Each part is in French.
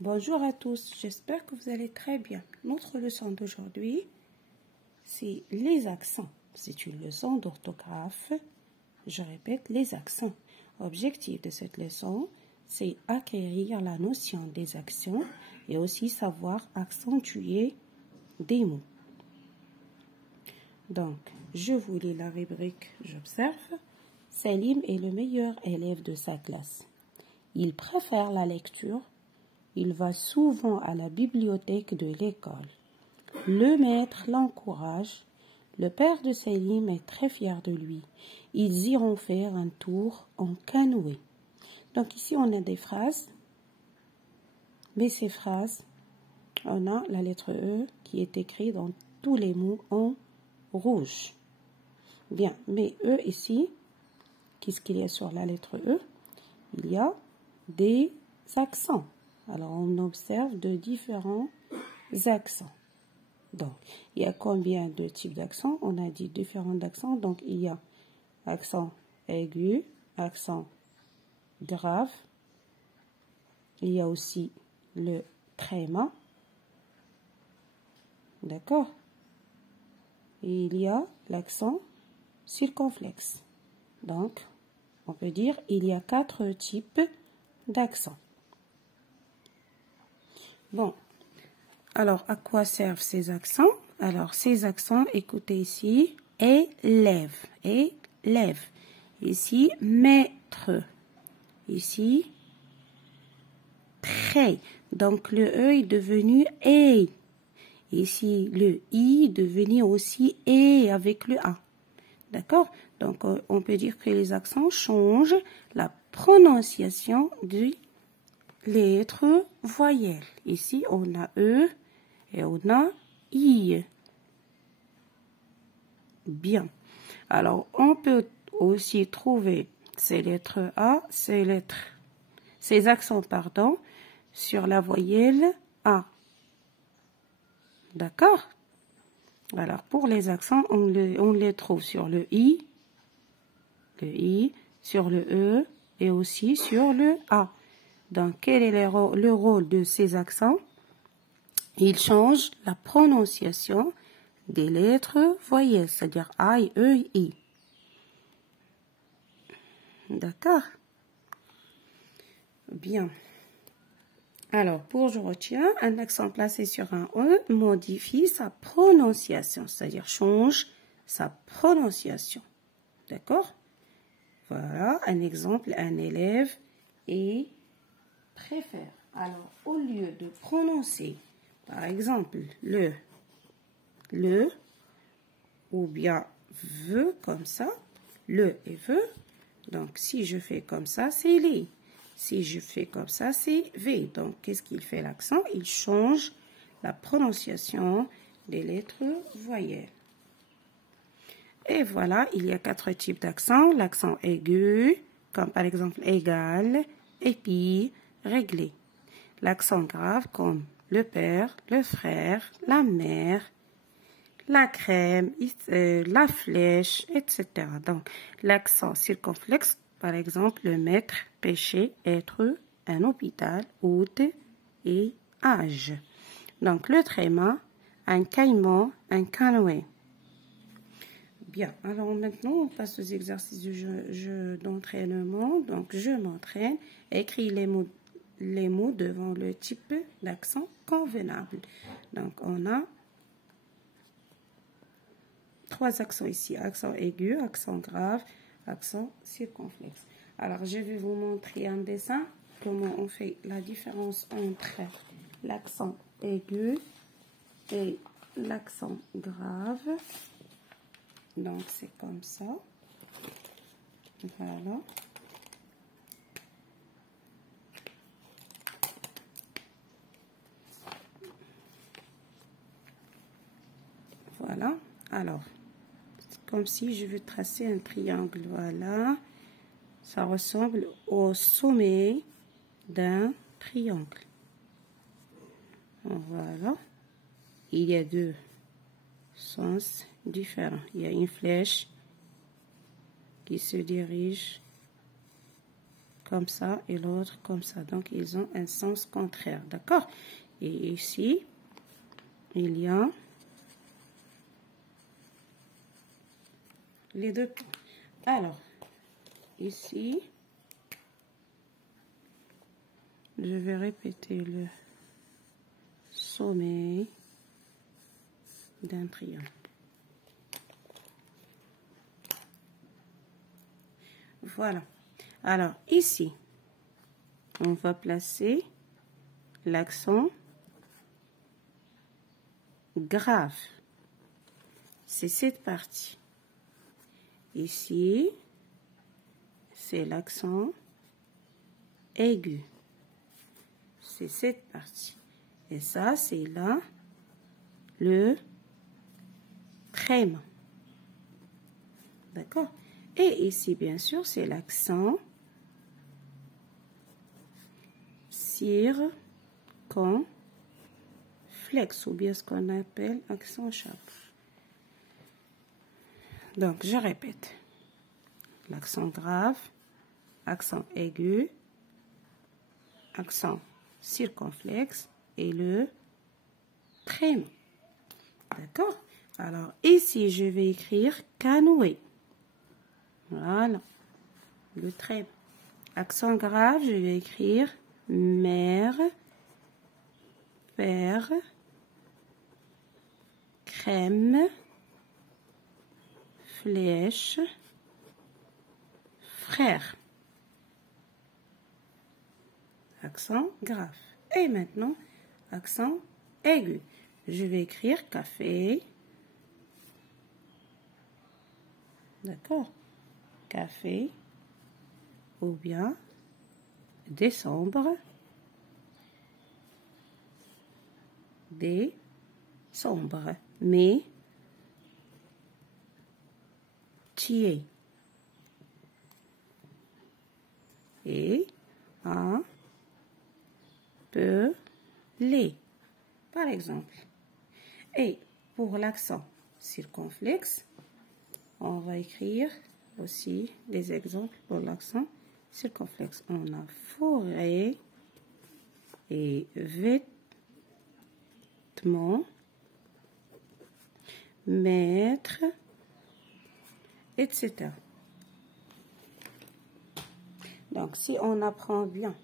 Bonjour à tous, j'espère que vous allez très bien. Notre leçon d'aujourd'hui, c'est les accents. C'est une leçon d'orthographe. Je répète, les accents. Objectif de cette leçon, c'est acquérir la notion des accents et aussi savoir accentuer des mots. Donc, je vous lis la rubrique « J'observe ». Salim est le meilleur élève de sa classe. Il préfère la lecture. Il va souvent à la bibliothèque de l'école. Le maître l'encourage. Le père de Salim est très fier de lui. Ils iront faire un tour en canoë. Donc ici, on a des phrases. Mais ces phrases, on a la lettre E qui est écrite dans tous les mots en rouge. Bien, mais E ici, qu'est-ce qu'il y a sur la lettre E? Il y a des accents. Alors, on observe de différents accents. Donc, il y a combien de types d'accents? On a dit différents accents. Donc, il y a accent aigu, accent grave. Il y a aussi le tréma. D'accord? Et il y a l'accent circonflexe. Donc, on peut dire il y a 4 types d'accents. Bon, alors à quoi servent ces accents? Alors ces accents, écoutez ici, élève, élève. Ici, maître. Ici, très. Donc le E est devenu E. Ici, le I est devenu aussi E avec le A. D'accord? Donc on peut dire que les accents changent la prononciation du lettres voyelles. Ici, on a E et on a I. Bien. Alors, on peut aussi trouver ces lettres A, ces accents, pardon, sur la voyelle A. D'accord? Alors, pour les accents, on les trouve sur le I, sur le E et aussi sur le A. Donc, quel est le rôle de ces accents? Ils changent la prononciation des lettres voyelles, c'est-à-dire A, E, I. D'accord? Bien. Alors, pour je retiens, un accent placé sur un E modifie sa prononciation, c'est-à-dire change sa prononciation. D'accord? Voilà, un exemple, un élève et préfère. Alors, au lieu de prononcer, par exemple, le, ou bien veut comme ça, le et veut. Donc, si je fais comme ça, c'est les. Si je fais comme ça, c'est V. Donc, qu'est-ce qu'il fait l'accent? Il change la prononciation des lettres voyelles. Et voilà, il y a 4 types d'accents. L'accent aigu, comme par exemple égal, épi, réglé. L'accent grave comme le père, le frère, la mère, la crème, la flèche, etc. Donc, l'accent circonflexe, par exemple, le maître, péché, être, un hôpital, hôte et âge. Donc, le tréma, un caïman, un canoë. Bien, alors maintenant, on passe aux exercices du jeu d'entraînement. Donc, je m'entraîne, écris les mots devant le type d'accent convenable. Donc, on a 3 accents ici, accent aigu, accent grave, accent circonflexe. Alors, je vais vous montrer en dessin comment on fait la différence entre l'accent aigu et l'accent grave. Donc, c'est comme ça. Voilà. Voilà. Alors, c'est comme si je veux tracer un triangle. Voilà. Ça ressemble au sommet d'un triangle. Voilà. Il y a 2 sens différents. Il y a une flèche qui se dirige comme ça et l'autre comme ça. Donc, ils ont un sens contraire, d'accord? Et ici, il y a les deux points. Alors, ici, je vais répéter le sommet d'un triangle. Voilà. Alors, ici, on va placer l'accent grave. C'est cette partie. Ici, c'est l'accent aigu. C'est cette partie. Et ça, c'est là le tréma. D'accord? Et ici, bien sûr, c'est l'accent circonflexe, ou bien ce qu'on appelle accent chapeau. Donc, je répète. L'accent grave, accent aigu, accent circonflexe et le tréma. D'accord? Alors, ici, je vais écrire canoë. Voilà, le tréma. Accent grave, je vais écrire mère, père, crème, flèche, frère. Accent grave. Et maintenant, accent aigu. Je vais écrire café. D'accord? Café. Ou bien décembre. Décembre. Mais tier. Et un peu les, par exemple. Et pour l'accent circonflexe, on va écrire aussi des exemples pour l'accent circonflexe. On a forêt et vêtements, maître, etc. Donc, si on apprend bien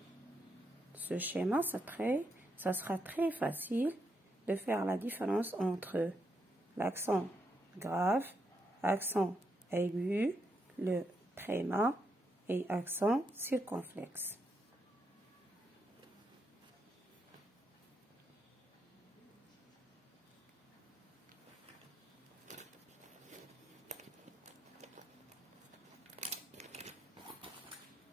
ce schéma, ça sera très facile de faire la différence entre l'accent grave, accent aigu, le tréma et accent circonflexe.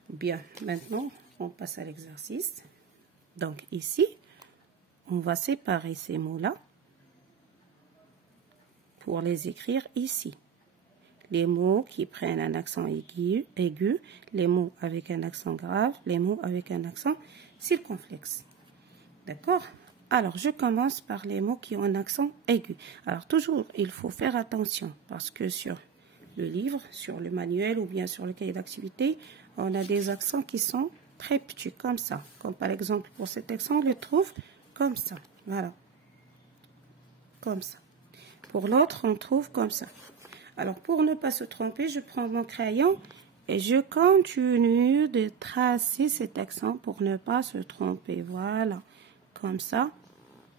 Bien, maintenant, on passe à l'exercice. Donc, ici, on va séparer ces mots-là pour les écrire ici. Les mots qui prennent un accent aigu, les mots avec un accent grave, les mots avec un accent circonflexe. D'accord? Alors, je commence par les mots qui ont un accent aigu. Alors, toujours, il faut faire attention parce que sur le livre, sur le manuel ou bien sur le cahier d'activité, on a des accents qui sont très petits, comme ça. Comme par exemple, pour cet accent, on le trouve comme ça. Voilà. Comme ça. Pour l'autre, on trouve comme ça. Alors, pour ne pas se tromper, je prends mon crayon et je continue de tracer cet accent pour ne pas se tromper. Voilà. Comme ça,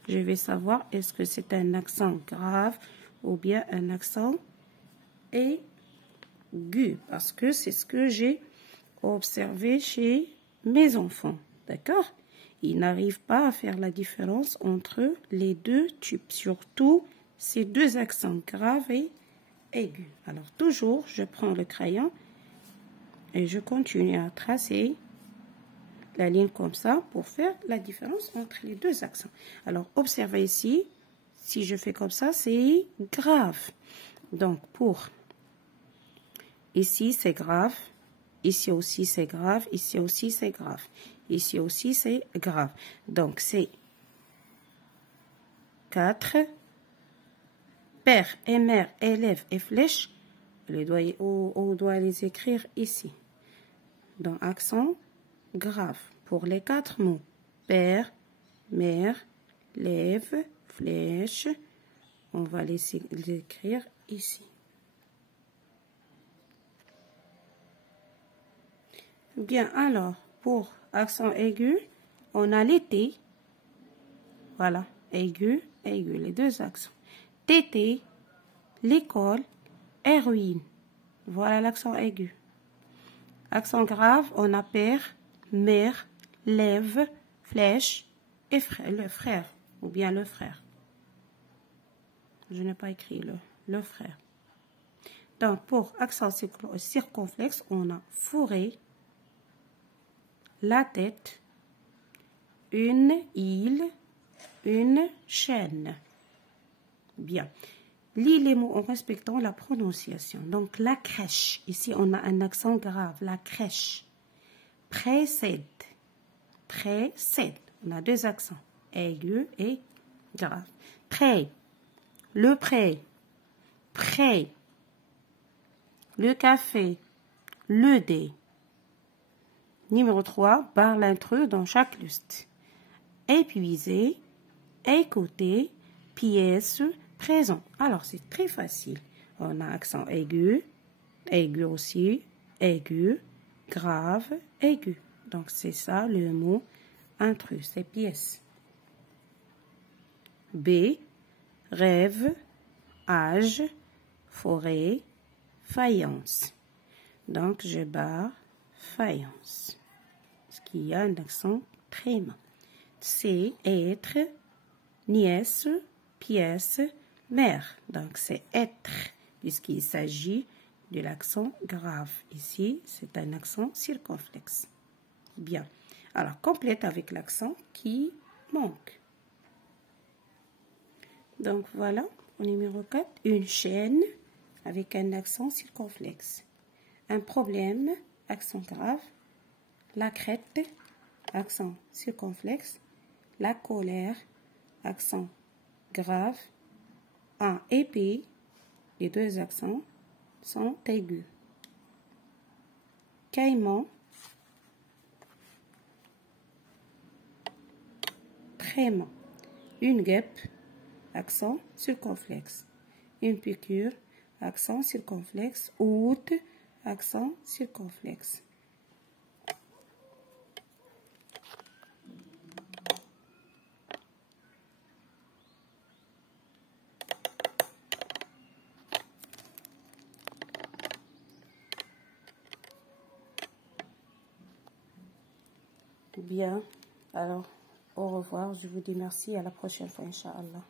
je vais savoir est-ce que c'est un accent grave ou bien un accent aigu. Parce que c'est ce que j'ai observé chez mes enfants. D'accord? Ils n'arrivent pas à faire la différence entre les deux types, surtout ces deux accents graves et aigus. Alors, toujours, je prends le crayon et je continue à tracer la ligne comme ça pour faire la différence entre les deux accents. Alors, observez ici, si je fais comme ça, c'est grave. Donc, pour ici, c'est grave. Ici aussi, c'est grave. Ici aussi, c'est grave. Ici aussi, c'est grave. Donc, c'est 4. Père et mère, élève et flèche. On doit les écrire ici. Dans accent grave. Pour les 4 mots, père, mère, lève, flèche, on va les écrire ici. Bien, alors, pour accent aigu, on a les T. Voilà, aigu, aigu, les 2 accents. TT, l'école, héroïne. Voilà l'accent aigu. Accent grave, on a père, mère, lève, flèche et frère, le frère, ou bien le frère. Je n'ai pas écrit le frère. Donc, pour accent circonflexe, on a fourré, la tête, une île, une chaîne. Bien. Lis les mots en respectant la prononciation. Donc, la crèche. Ici, on a un accent grave. La crèche. Précède. Précède. On a 2 accents. Aigu et grave. Prêt. Le prêt. Prêt. Le café. Le dé. Numéro 3. Barre l'intrus dans chaque liste. Épuiser. Écouter. Pièce. Présent. Alors, c'est très facile. On a accent aigu, aigu aussi, aigu, grave, aigu. Donc, c'est ça le mot intrus, c'est pièce. B, rêve, âge, forêt, faïence. Donc, je barre faïence. Ce qui a un accent très main. C, être, nièce, pièce, mère. Donc, c'est être, puisqu'il s'agit de l'accent grave. Ici, c'est un accent circonflexe. Bien. Alors, complète avec l'accent qui manque. Donc, voilà, au numéro 4, une chaîne avec un accent circonflexe. Un problème, accent grave. La crête, accent circonflexe. La colère, accent grave. Un épée, les 2 accents sont aigus. Caïman, tréma. Une guêpe, accent circonflexe. Une piqûre, accent circonflexe. Out, accent circonflexe. Bien, alors au revoir, je vous dis merci, à la prochaine fois, Inch'Allah.